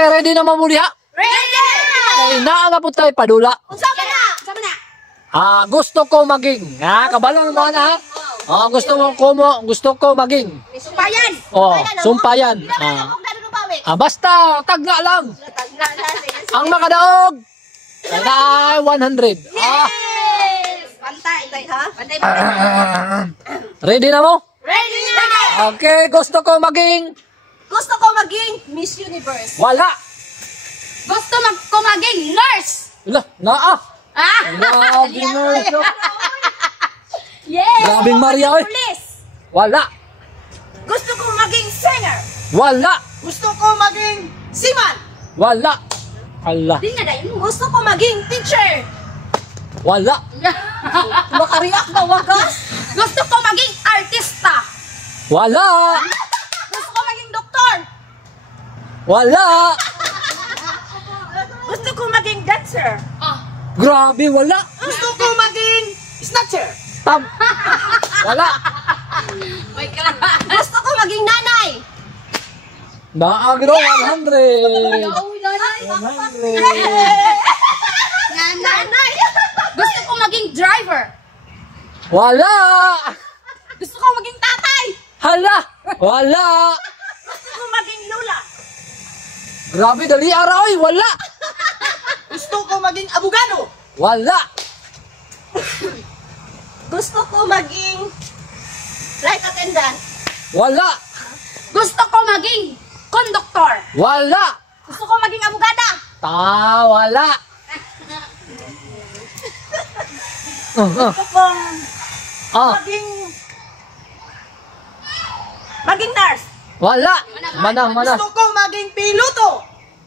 Okay, ready na mamuli ha? Ready! Kay naa nga po tayo padula. Sama na! Gusto ko maging. Kabalong mo na ha? Gusto ko maging. Sumpayan! Sumpayan. Basta, tag nga lang. Ang makadaog. Ay, 100. Pantay, ha? Pantay. Ready na mo? Ready na! Okay, gusto ko maging. Gusto ko maging Miss Universe. Wala. Gusto ko maging nurse. Naa. Grabe nurse. Yes! Grabing Maria, oy. Police. Wala. Gusto ko maging singer. Wala. Gusto ko maging seaman. Wala. Allah. Gusto ko maging teacher. Wala. Makariyak na wagas. Gusto ko maging artista. Wala. Gusto ko maging doktor. Wala. Gusto ko maging dancer. Grabe, wala. Gusto ko maging snatcher. Wala. Gusto ko maging nanay. Naagro 100. Nanay. Gusto ko maging driver. Wala. Gusto ko maging tatay. Hala. Wala. Gusto ko maging lola. Grabe, dali araw, wala. Gusto ko maging abogado. Wala. Gusto ko maging flight attendant. Wala. Gusto ko maging conductor. Wala. Gusto ko maging abogada. Wala. Gusto kong maging nurse. Wala. Manang. Gusto ko maging piloto.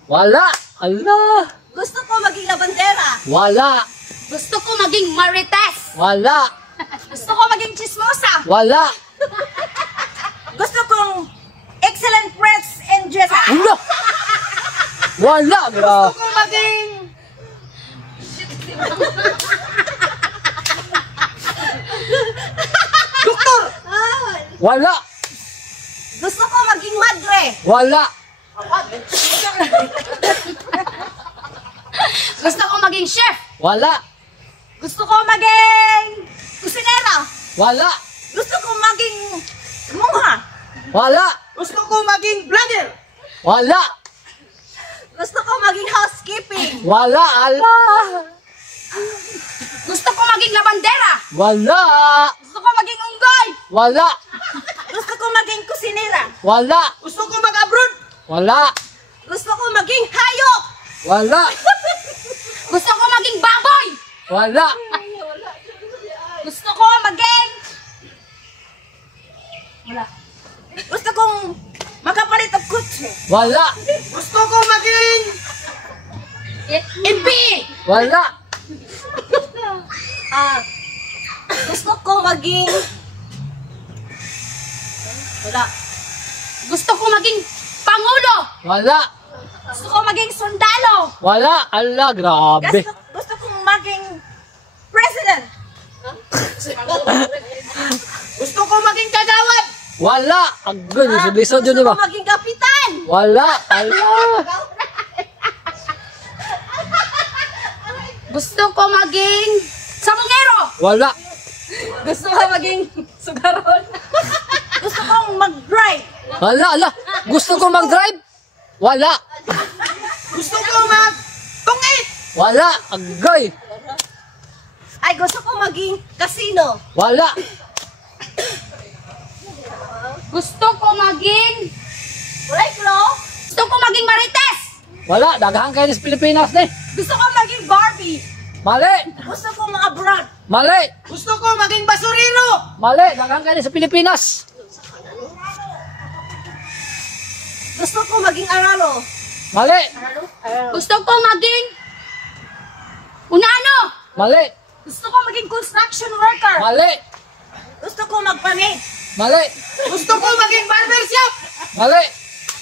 Wala. Allah. Gusto ko maging labandera. Wala. Gusto ko maging marites. Wala. Gusto ko maging chismosa. Wala. Gusto kong excellent press and dresser. Wala. Wala. Gusto ko maging doktor. Wala. Gusto ko maging madre. Wala. Gusto ko maging chef. Wala. Gusto ko maging kusinera. Wala. Gusto ko maging mungha. Wala. Gusto ko maging vlogger. Wala. Gusto ko maging housekeeping. Wala. Allah. Gusto ko maging labandera. Wala. Gusto ko maging unggoy. Wala. Gusto ko maging kusinera. Wala. Gusto ko mag-abroad. Wala. Gusto ko maging hayop. Wala. Gusto ko maging baboy. Wala. Gusto ko maging Gusto kong makapalit ng kutse. Wala. Gusto ko maging MP. Wala. Gusto ko maging Gusto ko maging pangulo. Wala. Gusto ko maging sundalo. Wala. Allah, grabe. Gusto kong maging president. Gusto ko maging kagawad. Wala. Agad, lisod yun, di Gusto ba? ko maging kapitan. Wala. Allah. Gusto ko maging sabongero. Wala. Gusto ko maging sugaron. Gusto kong mag-drive. Wala. Gusto ko mag-drive? Wala. Gusto ko mag-tungit. Wala. Agay. Ay, gusto ko maging casino. Wala. Gusto ko maging Gusto ko maging marites. Wala. Dagahan kayo sa Pilipinas, ne. Gusto ko maging Barbie. Mali. Gusto ko mag-abroad. Mali. Gusto ko maging basurero. Mali. Dagahan kayo sa Pilipinas. Gusto ko maging aralo. Mali. Gusto ko maging unano. Mali. Gusto ko maging construction worker. Mali. Gusto ko magpanik. Mali. Gusto ko maging barbershop. Mali.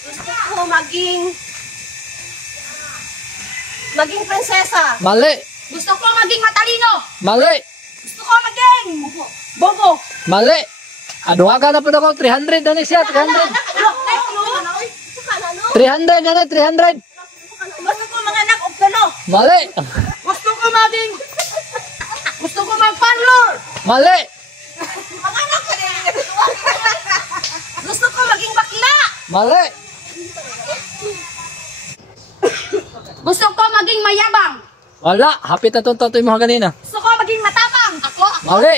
Gusto ko maging prinsesa. Mali. Gusto ko maging matalino. Mali. Gusto ko maging bobo. Mali. Aduha ka na po ako. 300 na siya. 300. 300 na 300. Gusto ko mga anak og tulo. Mali. Gusto ko mag-parlor. Mali. Mga anak ko din. Gusto ko maging bakla. Mali. Gusto ko maging mayabang. Wala. Hapit na itong tatoy mo kanina. Gusto ko maging matapang. Ako. Mali.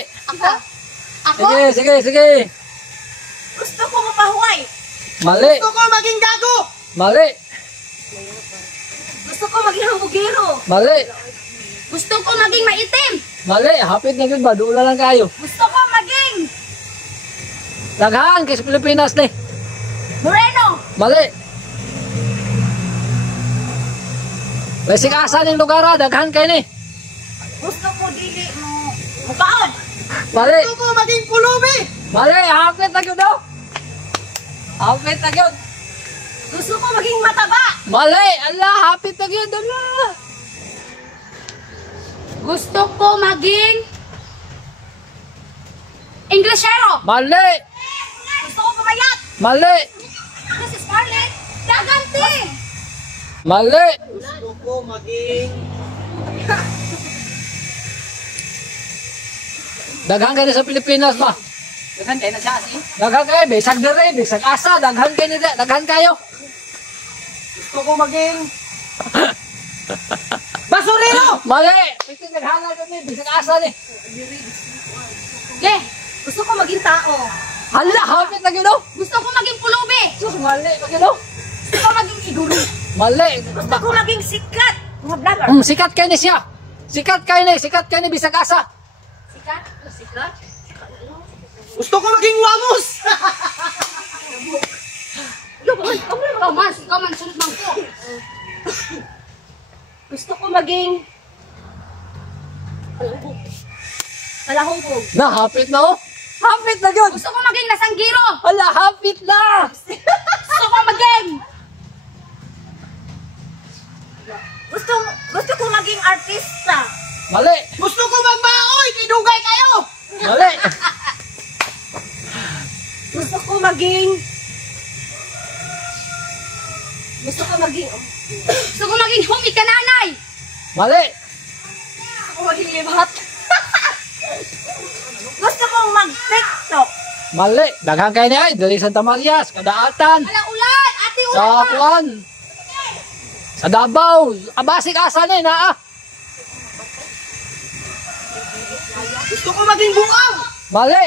Ako. Sige. Gusto ko mapahuway. Mali. Gusto ko maging gago! Mali. Gusto ko maging hambugero. Mali. Gusto ko maging maitim. Mali. Hapit na yun ba? Doon lang kayo. Gusto ko maging Daghan kay sa Pilipinas ni. moreno. Mali. Basic asa ning lugar ha, daghan kay ni. Gusto ko dili mo mukaon. Mali. Gusto ko maging pulubi! Mali. Hapit na yun daw. Hapit na yun. Gusto ko maging mataba. Mali. Allah, hapit na yun. Allah. Gusto ko maging Inglesero. Mali. Gusto ko pumayat. Mali. This is Scarlett. Daganti. Mali. Gusto ko maging... Daghan kay ni sa Pilipinas ba? Dagan kayo na siya, si? Daghan kayo, bisag dire, bisag asa, daghan kayo ni daghan kayo. Gusto ko maging... Basurero! Mali. Piti daghana kami, bisag asa ni. Yeah. Gusto ko maging tao. Hala, hapit na yun. Gusto ko maging pulubi. Sus, mali na yun. Gusto ko maging iguro. Mali. Gusto ko maging sikat. Mga vlogger. Sikat kayo ni siya. Sikat kayo ni bisag asa. Sikat? Sikat? Gusto ko maging wamos! Ikaw man, sunod man ko. Gusto ko maging palahungkog. Na, hapit na oh. Hapit na yun. Gusto ko maging nasanggiro. Hala, hapit na. Gusto ko maging gusto ko maging artista. Mali. Gusto ko magbaoy! Tinugay kayo! Mali. Gusto ko maging humikananay. Mali. Gusto ko maging libat. Gusto kong mag-tiktok. Mali. Daghan kayo ni ay. Dari Santa Maria, sa Kadaatan. Ala ulan, ate Sa ulan. Puan. Sa Davao. Abasik asa ni na ah. Gusto ko maging buang! Mali.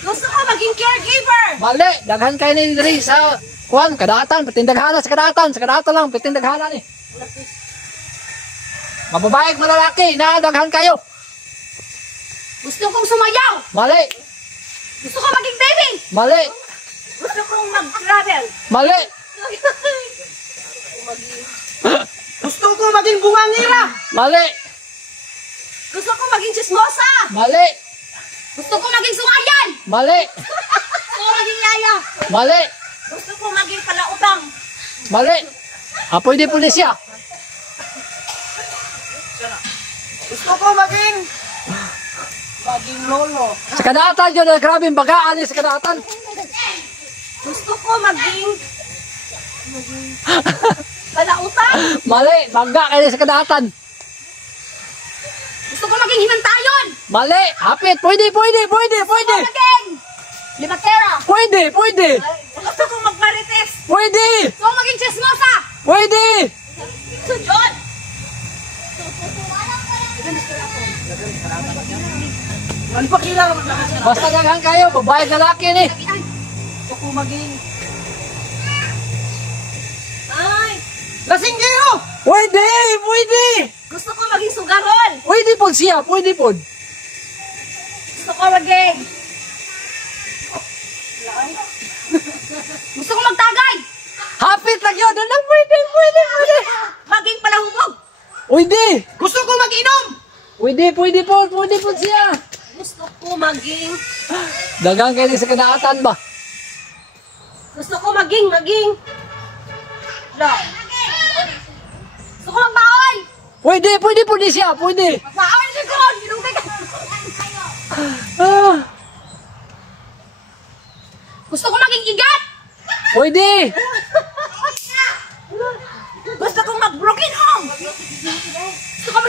Gusto ko maging caregiver. Mali. Daghan kayo ni dari sa Puan, Kadaatan. Patindaghana sa Kadaatan. Sa Kadaatan lang, patindaghana ni. Mababaik malalaki na daghan kayo. Gusto kong sumayaw. Mali. Gusto ko maging baby. Mali. Gusto kong mag-travel. Mali. Gusto ko maging bungangira! Mali. Gusto ko maging chismosa. Mali. Gusto ko maging sumayan. Mali. Gusto ko maging yaya. Mali. Gusto ko maging palautang. Mali. Pwede pulisya. Gusto ko maging lolo. Sa Kadaatan yun, grabe yung bagaan ni sa Kadaatan. Gusto ko maging palautang. Mali. Bangga kayo sa Kadaatan. Gusto ko maging himantayon. Mali. Hapit. Pwede. Gusto ko maging libatera. Pwede. Gusto ko magmarites. Pwede. Gusto ko maging chismosa. Pwede. Sudyon. Ano pa kailangan mo? Basta daghan kayo. Babae lalaki ni. Gusto ko maging... Ay. Lasinggero! Pwede. Gusto ko maging sugarol. Pwede po siya. Pwede po. Gusto ko maging... Gusto ko magtagay. Hapit lang yun. Ano? Pwede. Maging palahubog. Pwede. Gusto ko mag-inom! Pwede po siya. Gusto ko maging... Dagang kayo sa Kadaatan ba? Gusto ko maging... Lo. Gusto ko magbaon. Pwede po siya. Pwede. Magbaon siguro. Ginugay ka. Ah, Gusto ko maging igat. pwede. Gusto ko mag-broken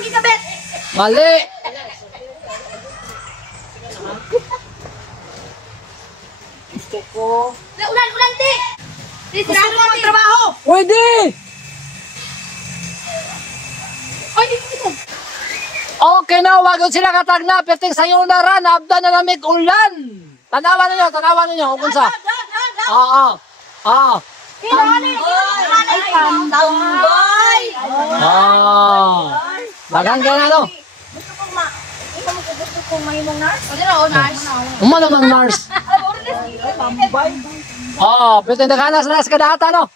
magikabit. Mali. Gusto ko. Ulan, ti. Gusto ko magtrabaho. Pwede. Oy, dito. Okay na, wag sila katagna. Perting sayo na ran, abda na namig ulan. Tanawan ninyo, kung sa. Ay, tambay. Dagang ka na, no? Gusto kong mahimong nurse. O, dito, nurse. Umano ng nurse. Perting nakanas na sa kadata, no?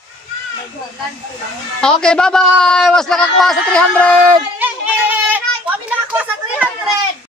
Okay, bye-bye. Was nakakuha sa 300. Kami nakakuha sa 300.